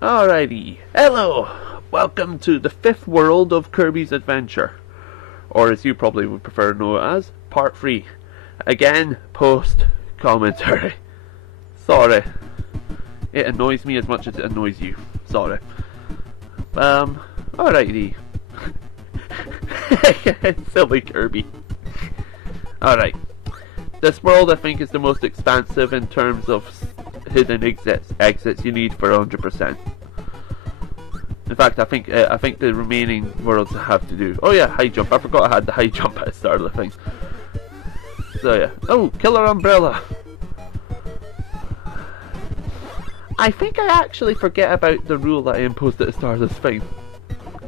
Alrighty, hello! Welcome to the 5th world of Kirby's Adventure. Or as you probably would prefer to know it as, Part 3. Again, post-commentary. Sorry. It annoys me as much as it annoys you. Sorry. Alrighty. Silly Kirby. Alright. This world I think is the most expansive in terms of hidden exits you need for 100%. In fact, I think the remaining worlds have to do. Oh yeah, high jump. I forgot I had the high jump at the start of the thing. So yeah. Oh, killer umbrella. I think I actually forget about the rule that I imposed at the start of this thing.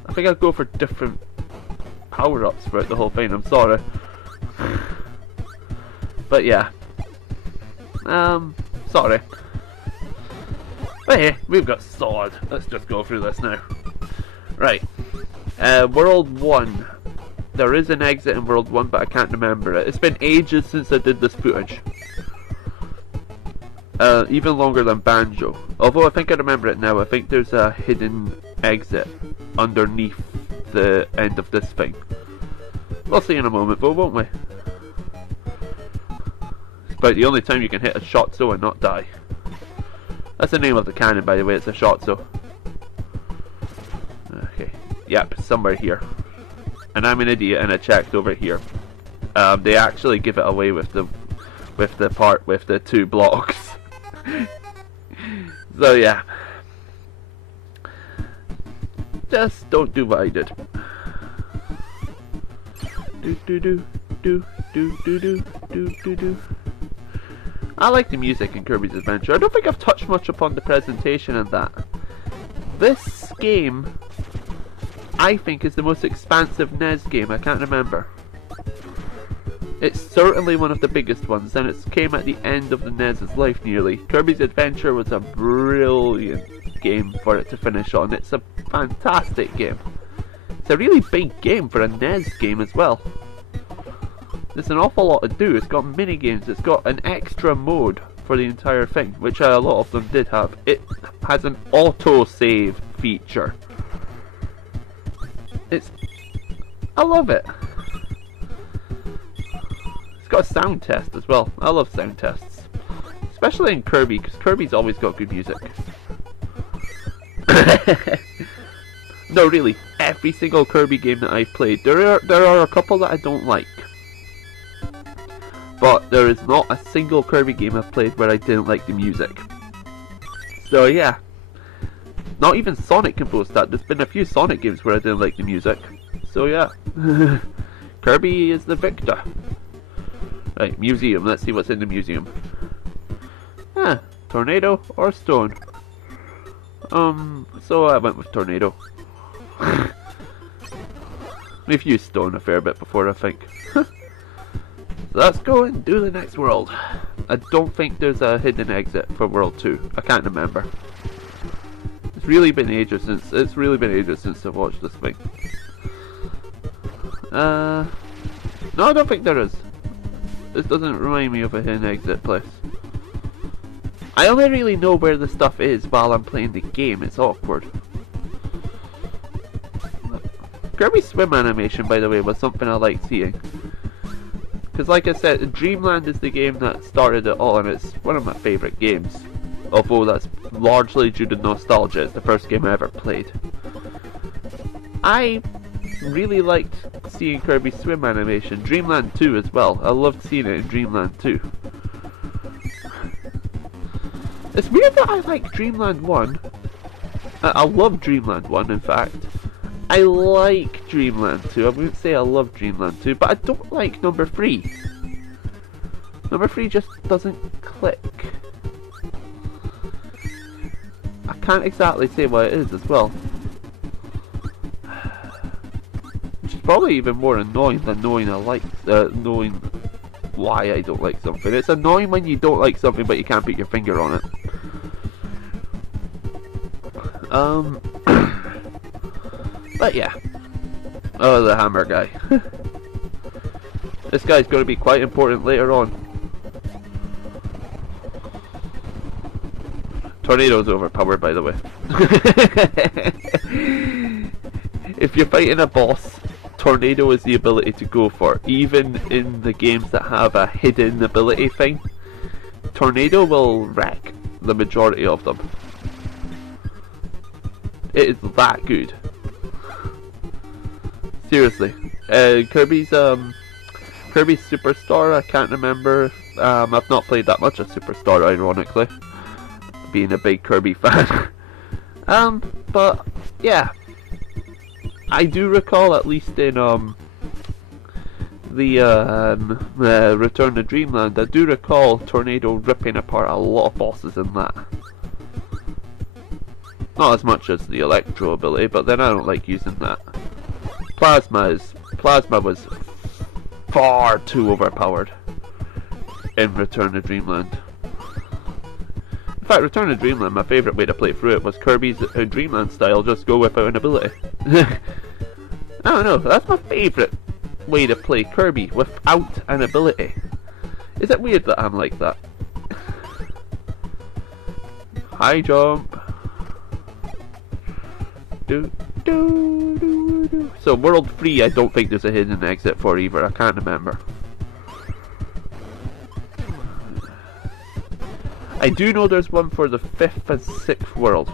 I think I'll go for different power-ups throughout the whole thing. I'm sorry. But yeah. Sorry. But hey, we've got sword. Let's just go through this now. Right. World 1. There is an exit in World 1, but I can't remember it. It's been ages since I did this footage. Even longer than Banjo. Although I think I remember it now. I think there's a hidden exit underneath the end of this thing. We'll see in a moment, though, won't we? It's about the only time you can hit a shot so and not die. That's the name of the cannon, by the way. It's a shot so. Okay. Yep, somewhere here. And I'm an idiot, and I checked over here. They actually give it away with the part with the 2 blocks. So yeah. Just don't do what I did. Do do do do do do do do do do. I like the music in Kirby's Adventure. I don't think I've touched much upon the presentation and that. This game, I think, is the most expansive NES game. I can't remember. It's certainly one of the biggest ones, and it came at the end of the NES's life nearly. Kirby's Adventure was a brilliant game for it to finish on. It's a fantastic game. It's a really big game for a NES game as well. There's an awful lot to do. It's got mini games. It's got an extra mode for the entire thing, which a lot of them did have. It has an auto-save feature. I love it. It's got a sound test as well. I love sound tests. Especially in Kirby, because Kirby's always got good music. No, really, every single Kirby game that I've played, there are a couple that I don't like. But there is not a single Kirby game I've played where I didn't like the music. So yeah. Not even Sonic can boast that. There's been a few Sonic games where I didn't like the music. So yeah. Kirby is the victor. Right, museum. Let's see what's in the museum. Tornado or stone? So I went with tornado. We've used stone a fair bit before, I think. So let's go and do the next world. I don't think there's a hidden exit for World 2. I can't remember. It's really been ages since I've watched this thing. No, I don't think there is. This doesn't remind me of a hidden exit place. I only really know where the stuff is while I'm playing the game. It's awkward. Kirby's swim animation, by the way, was something I liked seeing. Because like I said, Dreamland is the game that started it all, and it's one of my favourite games. Although that's largely due to nostalgia. It's the first game I ever played. I really liked seeing Kirby's swim animation. Dreamland 2 as well. I loved seeing it in Dreamland 2. It's weird that I like Dreamland 1. I love Dreamland 1, in fact. I like Dreamland 2. I wouldn't say I love Dreamland 2, but I don't like number 3. Number 3 just doesn't click. I can't exactly say what it is as well. Which is probably even more annoying than knowing knowing why I don't like something. It's annoying when you don't like something but you can't put your finger on it. But yeah. Oh, the hammer guy. This guy's going to be quite important later on. Tornado's overpowered, by the way. If you're fighting a boss, Tornado is the ability to go for. Even in the games that have a hidden ability thing, Tornado will wreck the majority of them. It is that good. Seriously. Kirby's Superstar, I can't remember. I've not played that much of Superstar, ironically, being a big Kirby fan. But yeah, I do recall, at least in the Return to Dreamland, I do recall Tornado ripping apart a lot of bosses in that. Not as much as the Electro ability, but then I don't like using that. Plasma was far too overpowered in Return to Dreamland. In fact, Return to Dreamland, my favourite way to play through it was Kirby's Dreamland style, just go without an ability. I don't know, that's my favourite way to play Kirby, without an ability. Is it weird that I'm like that? High jump. So World 3 I don't think there's a hidden exit for either, I can't remember. I do know there's one for the 5th and 6th world.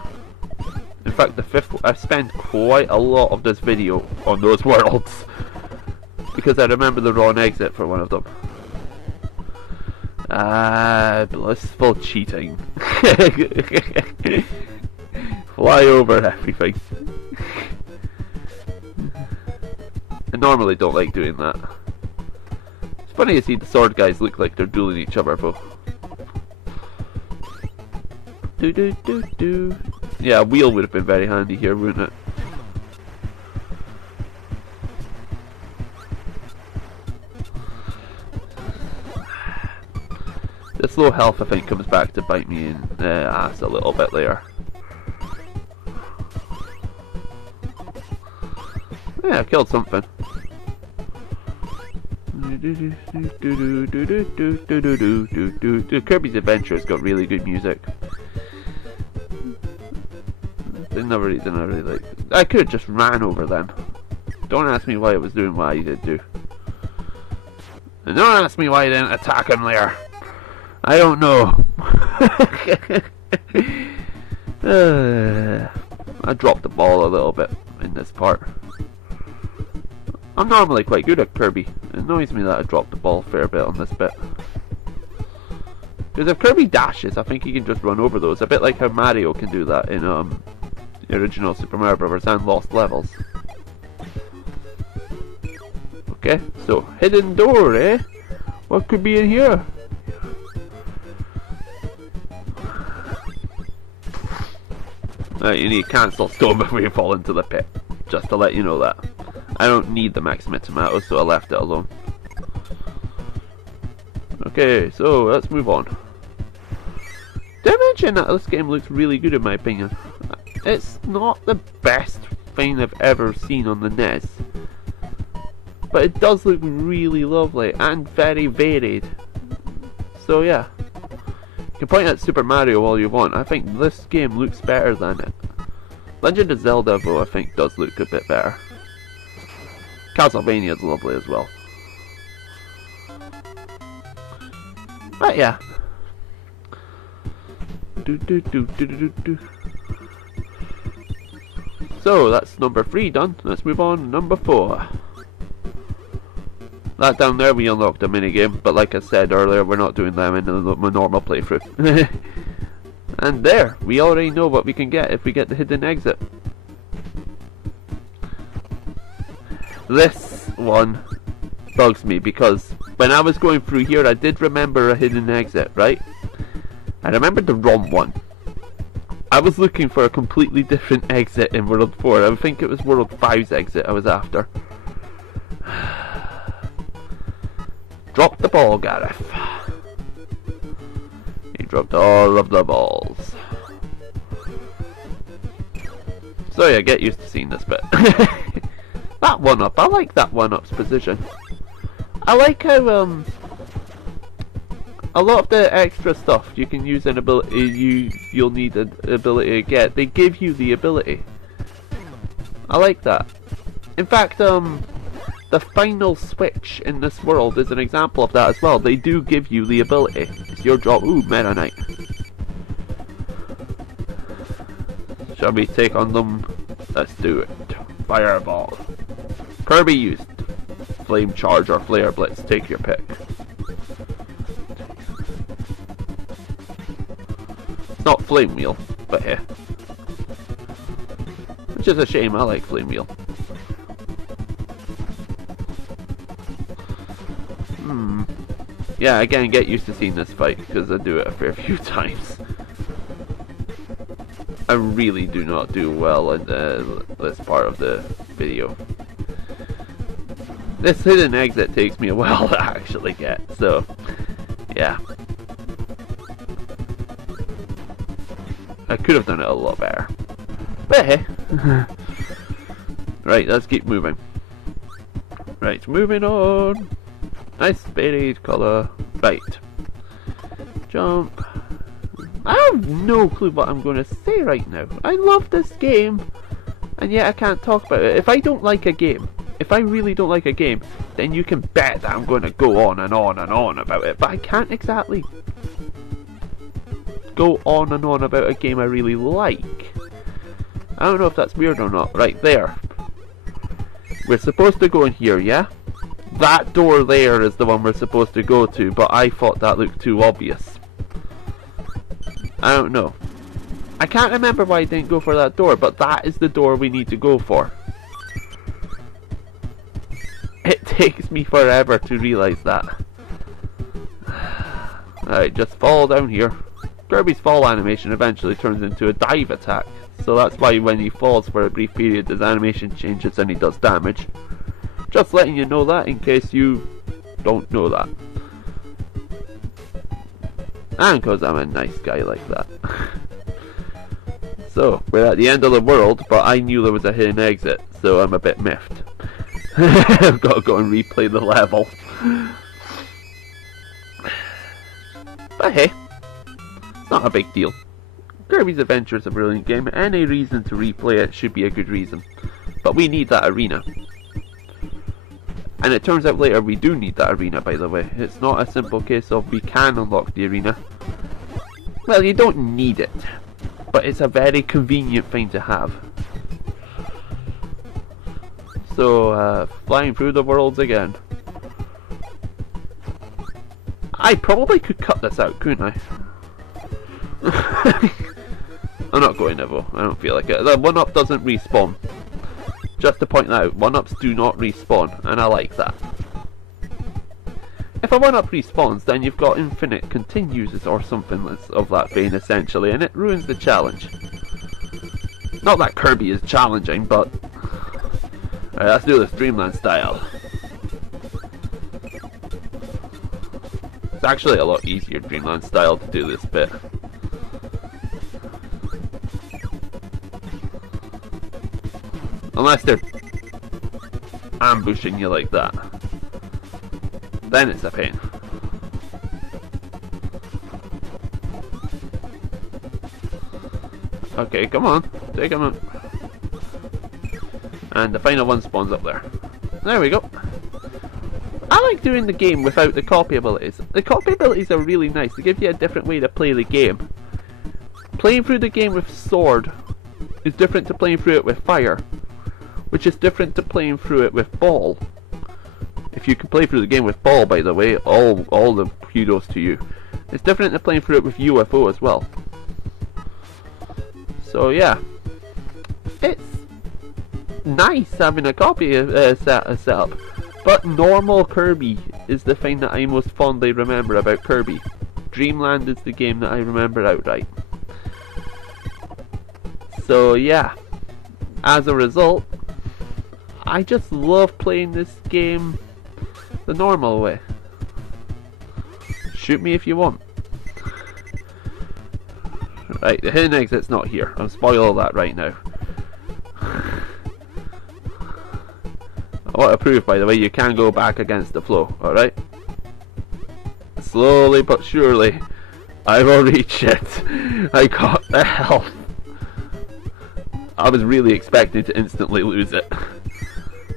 In fact, the 5th, I spent quite a lot of this video on those worlds, because I remember the wrong exit for one of them. Blissful cheating. Fly over everything. I normally don't like doing that. It's funny to see the sword guys look like they're dueling each other though. Yeah, a wheel would have been very handy here, wouldn't it? This low health I think comes back to bite me in the ass a little bit later. Yeah, I killed something. Kirby's Adventure's got really good music. Another reason I really like. I could have just ran over them. Don't ask me why I was doing what I did do. And don't ask me why I didn't attack him there. I don't know. I dropped the ball a little bit in this part. I'm normally quite good at Kirby. It annoys me that I dropped the ball a fair bit on this bit. Because if Kirby dashes, I think he can just run over those. A bit like how Mario can do that in the original Super Mario Bros. And Lost Levels. Okay, so hidden door, eh? What could be in here? You need to cancel stone before you fall into the pit. Just to let you know that. I don't need the maximum tomatoes, so I left it alone. Okay, so let's move on. Did I mention that this game looks really good in my opinion? It's not the best thing I've ever seen on the NES, but it does look really lovely and very varied. So yeah, you can point at Super Mario all you want. I think this game looks better than it. Legend of Zelda though I think does look a bit better. Castlevania's lovely as well. But yeah. So that's number 3 done. Let's move on to number 4. That down there we unlocked a minigame, but like I said earlier, we're not doing them in the normal playthrough. And there, we already know what we can get if we get the hidden exit. This one bugs me because when I was going through here I did remember a hidden exit, right? I remembered the wrong one. I was looking for a completely different exit in World 4. I think it was World 5's exit I was after. Drop the ball, Gareth. He dropped all of the balls. So yeah, get used to seeing this bit. That one up, I like that one up's position. I like how a lot of the extra stuff you can use an ability you'll need an ability to get. They give you the ability. I like that. In fact, the final switch in this world is an example of that as well. They do give you the ability. It's your job. Ooh, Meta Knight. Shall we take on them? Let's do it. Fireball. Kirby used Flame Charge or Flare Blitz. Take your pick. It's not Flame Wheel, but hey. Which is a shame. I like Flame Wheel. Yeah, again, get used to seeing this fight, because I do it a fair few times. I really do not do well in this part of the video. This hidden exit takes me a while to actually get, so yeah. I could have done it a lot better. But hey. Right, let's keep moving. Right, moving on. Nice varied colour. Right. Jump. I have no clue what I'm going to say right now. I love this game, and yet I can't talk about it. If I don't like a game, if I really don't like a game, then you can bet that I'm going to go on and on and on about it. But I can't exactly go on and on about a game I really like. I don't know if that's weird or not. Right, there. We're supposed to go in here, yeah? That door there is the one we're supposed to go to, but I thought that looked too obvious. I don't know. I can't remember why I didn't go for that door, but that is the door we need to go for. It takes me forever to realise that. Alright, just fall down here. Kirby's fall animation eventually turns into a dive attack, so that's why when he falls for a brief period his animation changes and he does damage. Just letting you know that in case you don't know that. And because I'm a nice guy like that. So, we're at the end of the world, but I knew there was a hidden exit, so I'm a bit miffed. I've got to go and replay the level. But hey, it's not a big deal. Kirby's Adventure is a brilliant game. Any reason to replay it should be a good reason. But we need that arena. And it turns out later we do need that arena, by the way. It's not a simple case of we can unlock the arena. Well, you don't need it, but it's a very convenient thing to have. So, flying through the worlds again. I probably could cut this out, couldn't I? I'm not going to though, I don't feel like it. The 1-up doesn't respawn. Just to point that out, 1-ups do not respawn, and I like that. If a 1-up respawns, then you've got infinite continues or something of that vein essentially, and it ruins the challenge. Not that Kirby is challenging, but... Alright, let's do this Dreamland style. It's actually a lot easier Dreamland style to do this bit. Unless they're ambushing you like that. Then it's a pain. Okay, come on. Take him out. And the final one spawns up there. There we go. I like doing the game without the copy abilities. The copy abilities are really nice. They give you a different way to play the game. Playing through the game with sword is different to playing through it with fire, which is different to playing through it with ball. If you can play through the game with ball, by the way, all the kudos to you. It's different to playing through it with UFO as well. So yeah, it's nice having a copy set up, but normal Kirby is the thing that I most fondly remember about Kirby. Dreamland is the game that I remember outright. So yeah, as a result, I just love playing this game the normal way. Shoot me if you want. Right, the hidden exit's not here. I'll spoil that right now. I want to prove, by the way, you can go back against the flow, alright? slowly but surely, I will reach it. I got the health. I was really expecting to instantly lose it.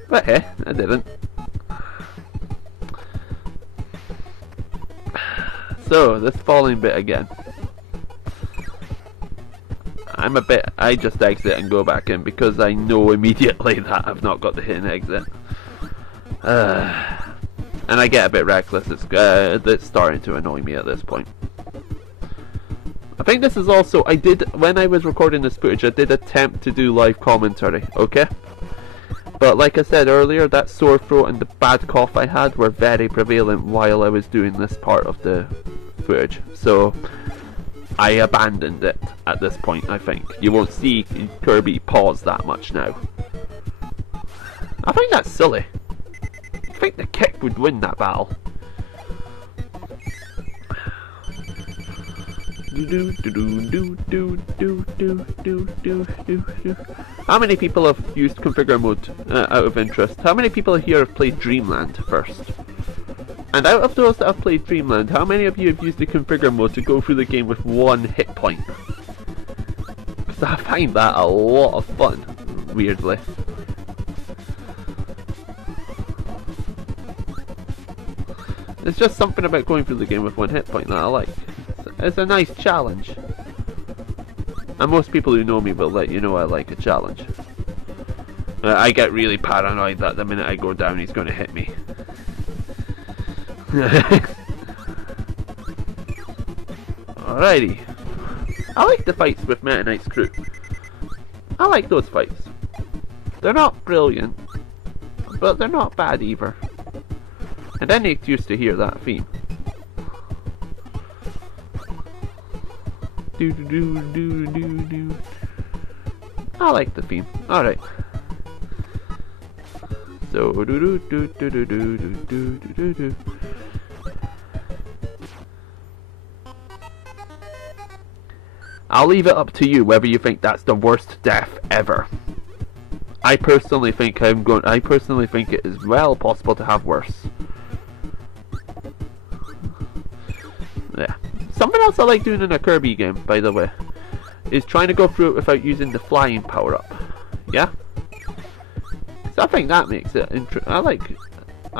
But hey, I didn't. So, this falling bit again. I just exit and go back in because I know immediately that I've not got the hidden exit. And I get a bit reckless. It's starting to annoy me at this point. I think this is also, when I was recording this footage, I did attempt to do live commentary, okay? But like I said earlier, that sore throat and the bad cough I had were very prevalent while I was doing this part of the footage. So, I abandoned it at this point, I think. You won't see Kirby pause that much now. I think that's silly. I think the kick would win that battle. How many people have used configure mode out of interest? How many people here have played Dreamland first? And out of those that have played Dreamland, how many of you have used the configure mode to go through the game with 1 hit point? Because I find that a lot of fun, weirdly. There's just something about going through the game with 1 hit point that I like. It's a nice challenge. And most people who know me will let you know I like a challenge. I get really paranoid that the minute I go down he's going to hit me. Alrighty. I like the fights with Meta Knight's crew. I like those fights. They're not brilliant, but they're not bad either. And I need used to hear that theme. Do do do do do do. I like the theme. Alright. So do do do do do do do do do. I'll leave it up to you whether you think that's the worst death ever. I personally think it is well possible to have worse. Yeah. Something else I like doing in a Kirby game, by the way, is trying to go through it without using the flying power up. Yeah? So I think that makes it I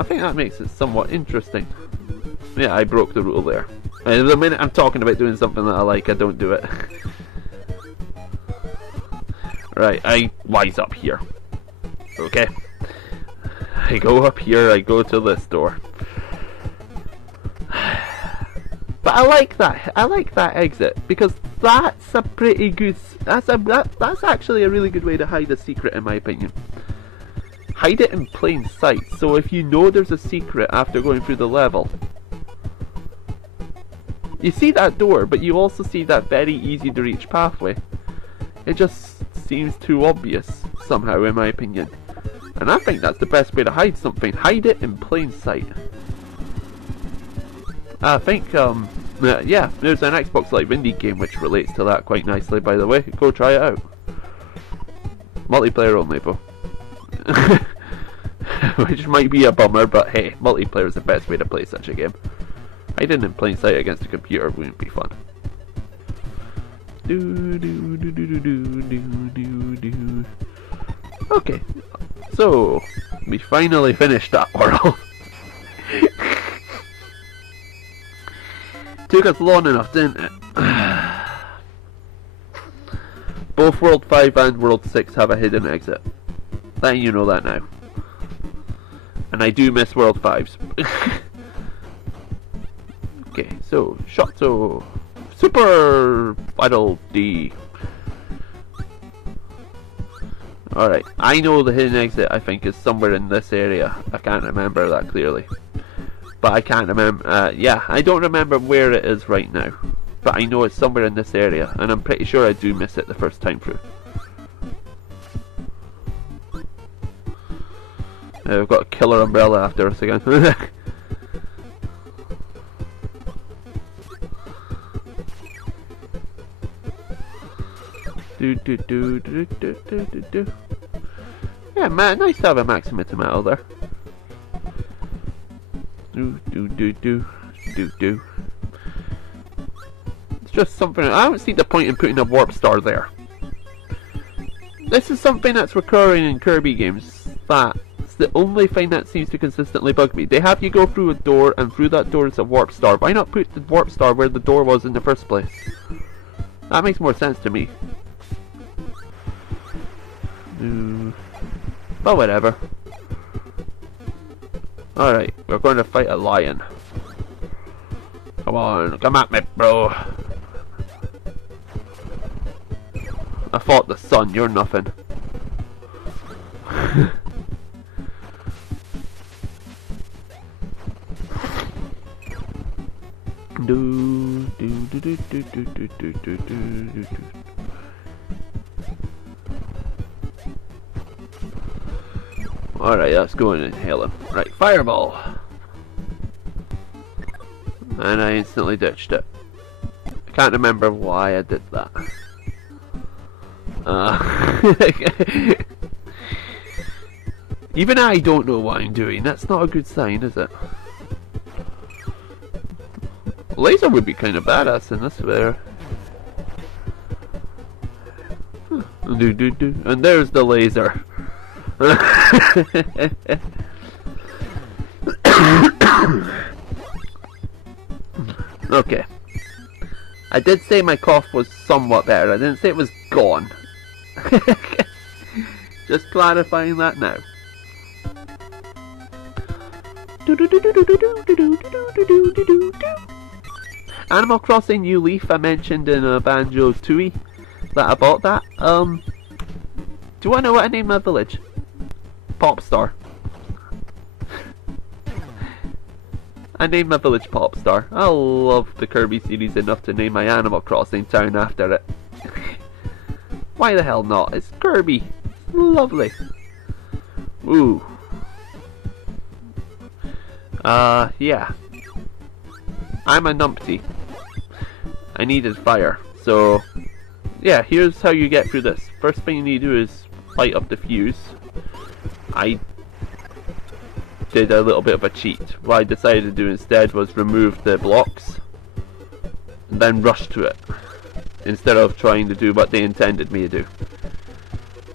think that makes it somewhat interesting. Yeah, I broke the rule there. And the minute I'm talking about doing something that I like, I don't do it. Right, I wise up here. Okay. I go up here, I go to this door. But I like that exit because that's a pretty good. That's actually a really good way to hide a secret, in my opinion. Hide it in plain sight. So if you know there's a secret after going through the level, you see that door, but you also see that very easy to reach pathway. It just seems too obvious somehow, in my opinion. And I think that's the best way to hide something. Hide it in plain sight. I think, yeah, there's an Xbox Live indie game which relates to that quite nicely, by the way. Go try it out. Multiplayer only, though. Which might be a bummer, but hey, multiplayer is the best way to play such a game. Hiding in plain sight against a computer wouldn't be fun. Okay, so we finally finished that world. Took us long enough, didn't it? Both World 5 and World 6 have a hidden exit. Letting you know that now. And I do miss World 5s. Okay, so Shoto Super Final D. Alright, I know the hidden exit I think is somewhere in this area. I can't remember that clearly. But I can't remember, yeah, I don't remember where it is right now. But I know it's somewhere in this area, and I'm pretty sure I do miss it the first time through. We've got a killer umbrella after us again. Yeah, man, nice to have a Maxima Tomato there. do. It's just something. I don't see the point in putting a warp star there. This is something that's recurring in Kirby games. That's the only thing that seems to consistently bug me. They have you go through a door, and through that door is a warp star. Why not put the warp star where the door was in the first place? That makes more sense to me. But whatever. Alright, we're going to fight a lion. Come on, come at me, bro. I fought the sun, you're nothing. Alright, let's go and inhale him. Right, fireball. And I instantly ditched it. I can't remember why I did that. Even I don't know what I'm doing. That's not a good sign, is it? Laser would be kind of badass in this there. And there's the laser. Okay. I did say my cough was somewhat better. I didn't say it was gone. Just clarifying that now. Animal Crossing New Leaf I mentioned in Banjo-Tooie that I bought that. Do you want to know what I named my village? Popstar. I named my village Popstar. I love the Kirby series enough to name my Animal Crossing town after it. Why the hell not? It's Kirby. It's lovely. Ooh. Yeah. I'm a numpty. I needed fire. So, yeah, here's how you get through this. First thing you need to do is light up the fuse. I did a little bit of a cheat. What I decided to do instead was remove the blocks and then rush to it instead of trying to do what they intended me to do.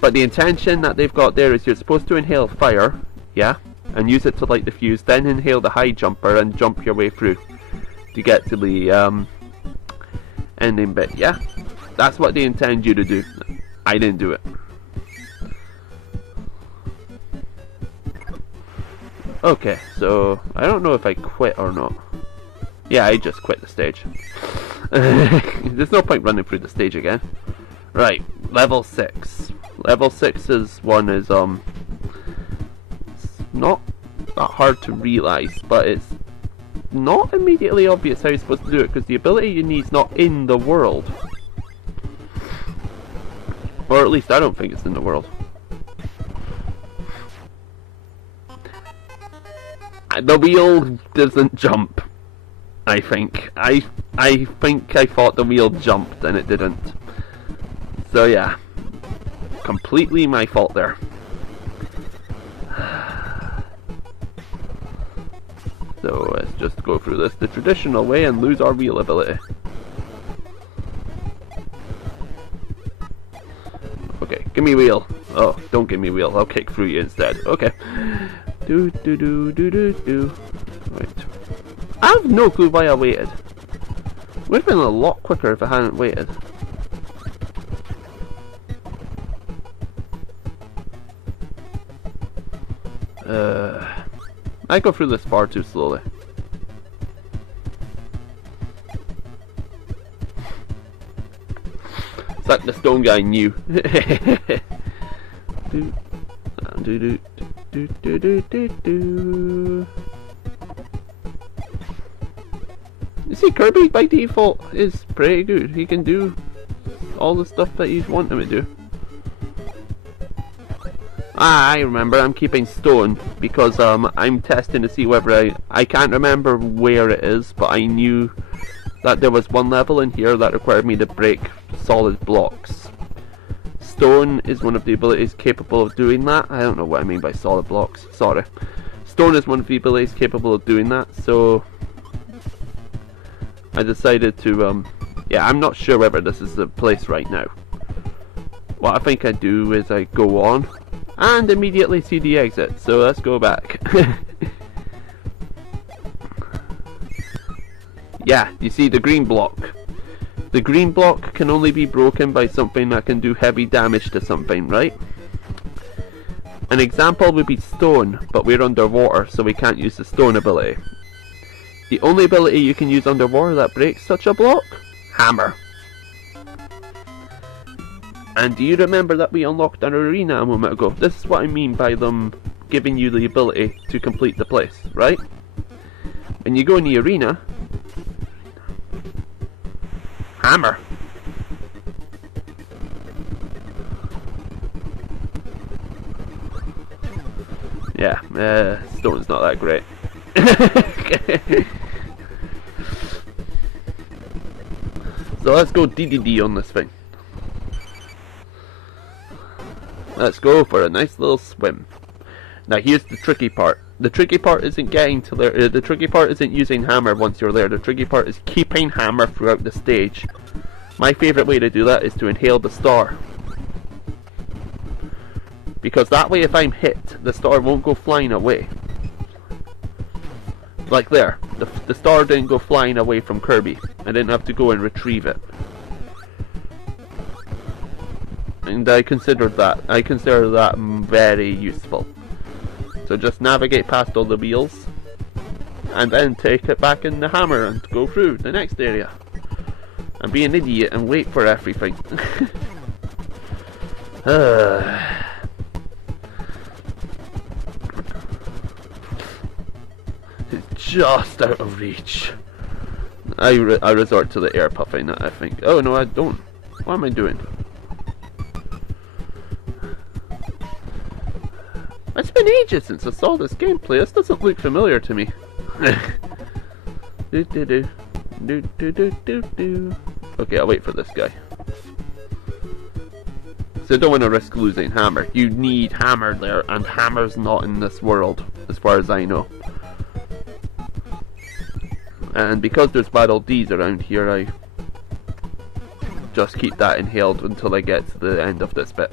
But the intention that they've got there is you're supposed to inhale fire, yeah, and use it to light the fuse, then inhale the high jumper and jump your way through to get to the ending bit, yeah? That's what they intend you to do. I didn't do it. Okay, so I don't know if I quit or not. Yeah, I just quit the stage. There's no point running through the stage again. Right, level 6. Level 6's one is it's not that hard to realise, but it's not immediately obvious how you're supposed to do it, because the ability you need is not in the world. Or at least I don't think it's in the world. The wheel doesn't jump, I think. I think I thought the wheel jumped and it didn't. So yeah, completely my fault there. So let's just go through this the traditional way and lose our wheel ability. Okay, give me wheel. Oh, don't give me wheel. I'll kick through you instead. Okay. Wait. I have no clue why I waited. Would have been a lot quicker if I hadn't waited. I go through this far too slowly. It's like the stone guy knew. You see, Kirby by default is pretty good. He can do all the stuff that you want him to do. Ah, I remember. I'm keeping stone because I'm testing to see whether I can't remember where it is, but I knew that there was one level in here that required me to break solid blocks. Stone is one of the abilities capable of doing that. I don't know what I mean by solid blocks. Sorry. Stone is one of the abilities capable of doing that, so I decided to, yeah, I'm not sure whether this is the place right now. What I think I do is I go on and immediately see the exit, so let's go back. Yeah, you see the green block. The green block can only be broken by something that can do heavy damage to something, right? An example would be stone, but we're underwater, so we can't use the stone ability. The only ability you can use underwater that breaks such a block? Hammer. And do you remember that we unlocked an arena a moment ago? This is what I mean by them giving you the ability to complete the place, right? When you go in the arena... Hammer. Yeah, stone's not that great. So let's go DDD on this thing. Let's go for a nice little swim. Now here's the tricky part. The tricky part isn't getting to there. The tricky part isn't using hammer once you're there. The tricky part is keeping hammer throughout the stage. My favourite way to do that is to inhale the star. Because that way if I'm hit, the star won't go flying away. Like there. The star didn't go flying away from Kirby. I didn't have to go and retrieve it. And I consider that very useful. So just navigate past all the wheels and then take it back in the hammer and go through the next area. And be an idiot and wait for everything. It's just out of reach. I resort to the air puffing, I think. Oh no, I don't. What am I doing? It's been ages since I saw this gameplay. This doesn't look familiar to me. Okay, I'll wait for this guy. So I don't want to risk losing hammer. You need hammer there, and hammer's not in this world, as far as I know. And because there's battle D's around here, I just keep that inhaled until I get to the end of this bit.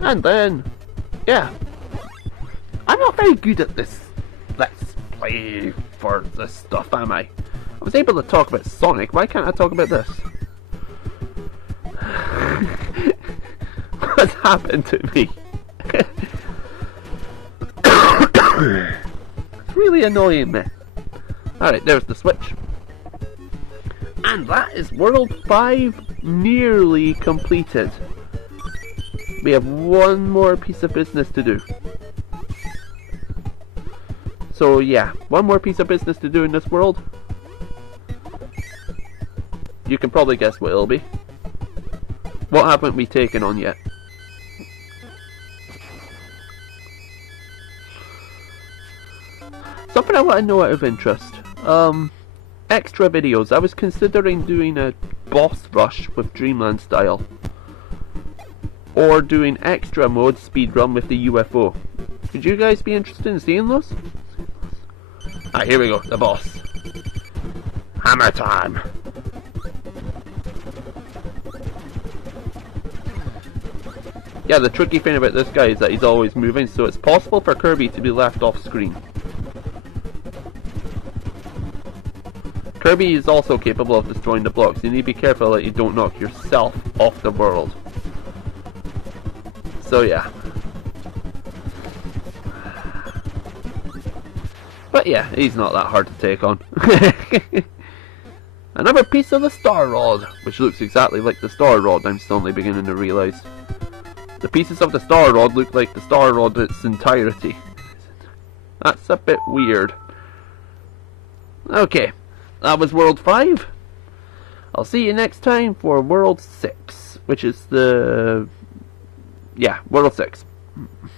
And then... yeah, I'm not very good at this let's play for this stuff, am I? I was able to talk about Sonic, why can't I talk about this? What's happened to me? It's really annoying me. Alright, there's the switch. And that is World 5 nearly completed. We have one more piece of business to do. So yeah, one more piece of business to do in this world. You can probably guess what it'll be. What haven't we taken on yet? Something I want to know out of interest. Extra videos. I was considering doing a boss rush with Dreamland style. Or doing extra mode speedrun with the UFO. Would you guys be interested in seeing those? Ah, here we go, the boss. Hammer time! Yeah, the tricky thing about this guy is that he's always moving, so it's possible for Kirby to be left off screen. Kirby is also capable of destroying the blocks. You need to be careful that you don't knock yourself off the world. So yeah. But yeah, he's not that hard to take on. Another piece of the Star Rod, which looks exactly like the Star Rod, I'm suddenly beginning to realise. The pieces of the Star Rod look like the Star Rod in its entirety. That's a bit weird. Okay, that was World 5. I'll see you next time for World 6, which is the... yeah, World 6.